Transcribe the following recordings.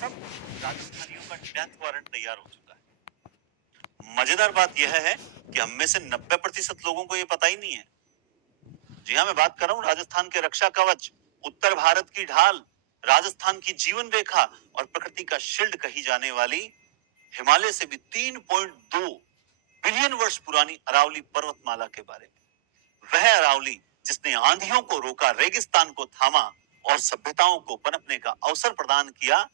सब राजस्थानियों का death warrant तैयार हो चुका है। मजेदार बात यह है कि हम में से 90% लोगों को यह पता ही नहीं है। जी हाँ, मैं बात कर रहा हूँ राजस्थान के रक्षा कवच, उत्तर भारत की ढाल, राजस्थान की जीवन रेखा और प्रकृति का शील्ड कही जाने वाली हिमालय से भी 3.2 बिलियन वर्ष पुरानी अरावली पर्वतमाला के बारे में। वह अरावली जिसने आंधियों को रोका, रेगिस्तान को थामा और सभ्यताओं को पनपने का अवसर प्रदान किया,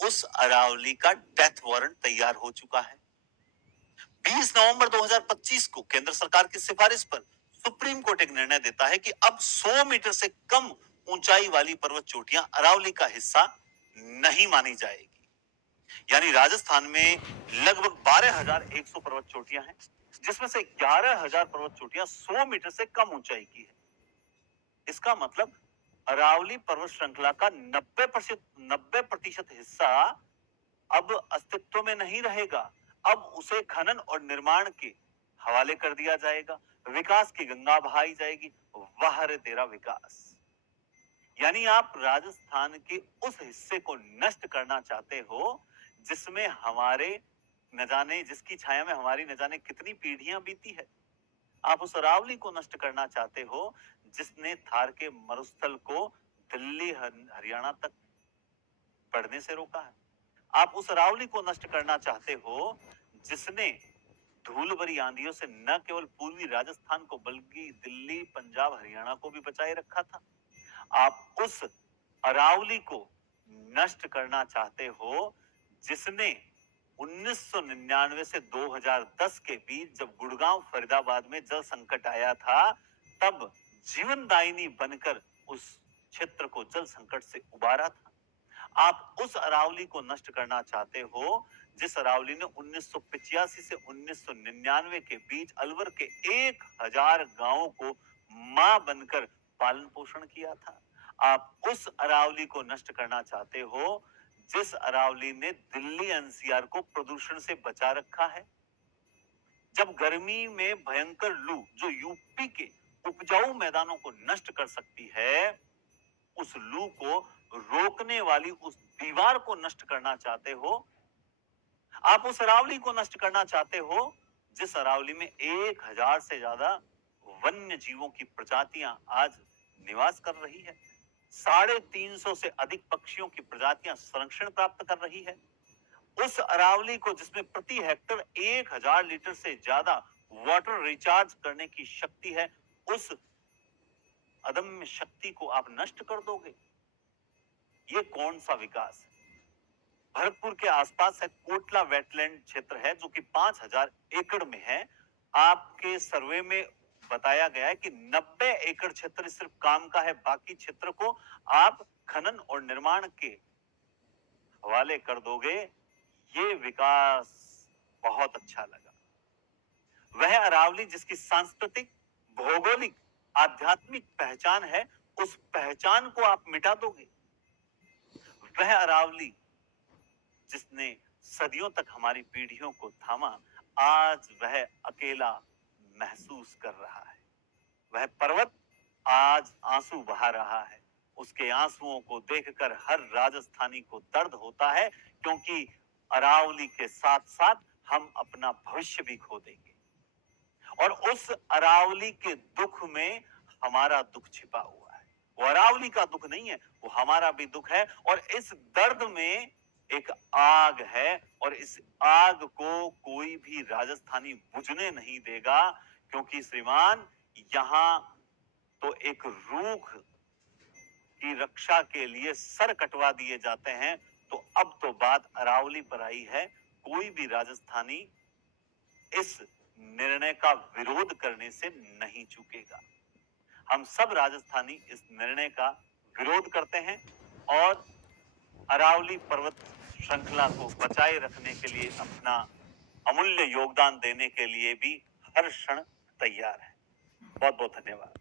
उस अरावली का डेथ वारंट तैयार हो चुका है। 20 नवंबर 2025 को केंद्र सरकार की सिफारिश पर सुप्रीम कोर्ट एक निर्णय देता है कि अब 100 मीटर से कम ऊंचाई वाली पर्वत चोटियां अरावली का हिस्सा नहीं मानी जाएगी। यानी राजस्थान में लगभग 12,100 पर्वत चोटियां हैं, जिसमें से 11,000 पर्वत चोटियां 100 मीटर से कम ऊंचाई की है। इसका मतलब अरावली पर्वत श्रृंखला का 90% हिस्सा अब अस्तित्व में नहीं रहेगा। अब उसे खनन और निर्माण के हवाले कर दिया जाएगा। विकास की गंगा बहाई जाएगी। वाह रे तेरा विकास। यानी आप राजस्थान के उस हिस्से को नष्ट करना चाहते हो जिसमें हमारे न जाने, जिसकी छाया में हमारी न जाने कितनी पीढ़ियां बीती है। आप उस अरावली को नष्ट करना चाहते हो जिसने थार के मरुस्थल को दिल्ली हरियाणा तक बढ़ने से रोका है। आप उस अरावली को नष्ट करना चाहते हो जिसने धूल भरी आंधियों से न केवल पूर्वी राजस्थान को बल्कि दिल्ली, पंजाब, हरियाणा को भी बचाए रखा था। आप उस अरावली को नष्ट करना चाहते हो जिसने 1999 से 2010 के बीच जब गुड़गांव, फरीदाबाद में जल संकट आया था, तब जीवनदायिनी बनकर उस क्षेत्र को जल संकट से उबारा था। आप उस अरावली को नष्ट करना चाहते हो जिस अरावली ने 1985 से 1999 के बीच अलवर के 1000 गांवों को मां बनकर पालन पोषण किया था। आप उस अरावली को नष्ट करना चाहते हो जिस अरावली ने दिल्ली एनसीआर को प्रदूषण से बचा रखा है। जब गर्मी में भयंकर लू जो यूपी के उपजाऊ मैदानों को नष्ट कर सकती है, उस लू को रोकने वाली उस दीवार को नष्ट करना चाहते हो। आप उस अरावली को नष्ट करना चाहते हो जिस अरावली में 1000 से ज्यादा वन्य जीवों की प्रजातियां आज निवास कर रही है। 350 से अधिक पक्षियों की प्रजातियां संरक्षण प्राप्त कर रही है। उस अरावली को जिसमें प्रति हेक्टर 1000 लीटर से ज्यादा वाटर रिचार्ज करने की शक्ति है, उस अदम्य शक्ति को आप नष्ट कर दोगे। ये कौन सा विकास है? भरतपुर के आसपास है कोटला वेटलैंड क्षेत्र है जो कि 5000 एकड़ में है। आपके सर्वे में बताया गया है कि 90 एकड़ क्षेत्र सिर्फ काम का है, बाकी क्षेत्र को आप खनन और निर्माण के हवाले कर दोगे। ये विकास बहुत अच्छा लगा। वह अरावली जिसकी सांस्कृतिक, भौगोलिक, आध्यात्मिक पहचान है, उस पहचान को आप मिटा दोगे। वह अरावली जिसने सदियों तक हमारी पीढ़ियों को थामा, आज वह अकेला महसूस कर रहा है। वह पर्वत आज आंसू बहा रहा है। उसके आंसुओं को देखकर हर राजस्थानी को दर्द होता है, क्योंकि अरावली के साथ साथ हम अपना भविष्य भी खो देंगे। और उस अरावली के दुख में हमारा दुख छिपा हुआ है। वो अरावली का दुख नहीं है, वो हमारा भी दुख है। और इस दर्द में एक आग है और इस आग को कोई भी राजस्थानी बुझने नहीं देगा, क्योंकि श्रीमान यहां तो एक रूख की रक्षा के लिए सर कटवा दिए जाते हैं, तो अब तो बात अरावली पर आई है। कोई भी राजस्थानी इस निर्णय का विरोध करने से नहीं चूकेगा। हम सब राजस्थानी इस निर्णय का विरोध करते हैं और अरावली पर्वत श्रृंखला को बचाए रखने के लिए अपना अमूल्य योगदान देने के लिए भी हर क्षण तैयार है। बहुत बहुत धन्यवाद।